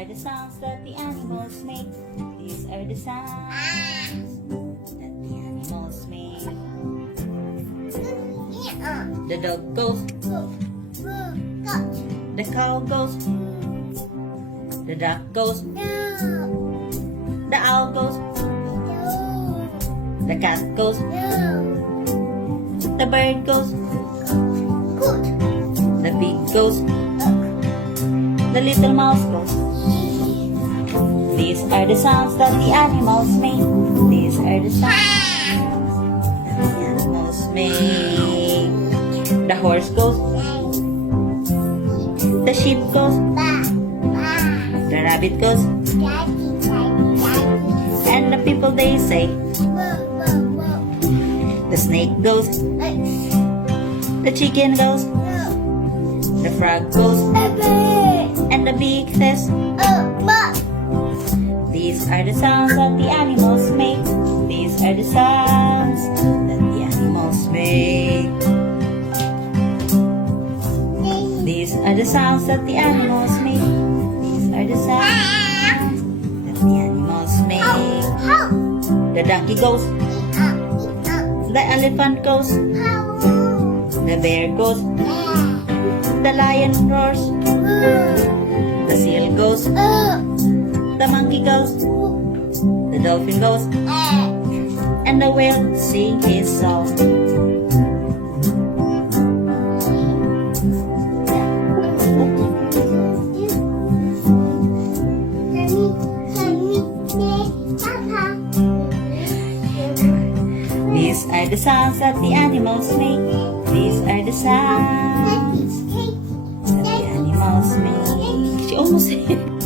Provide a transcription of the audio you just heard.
are the sounds that the animals make. These are the sounds that the animals make. The dog goes, the cow goes, the duck goes, the owl goes, the cat goes, the bird goes, the pig goes, the little mouse goes. These are the sounds that the animals make. These are the sounds that the animals make. The horse goes, the sheep goes, the rabbit goes, and the people they say. The snake goes, the chicken goes, the frog goes, and the bee says. These are the sounds that the animals make. These are the sounds that the animals make. These are the sounds that the animals make. These are the sounds that the animals make. The donkey goes, the elephant goes, the bear goes, the lion roars, the seal goes, the monkey goes, the dolphin goes, and the whale sings his song. These are the sounds that the animals make. These are the sounds that the animals make. She almost said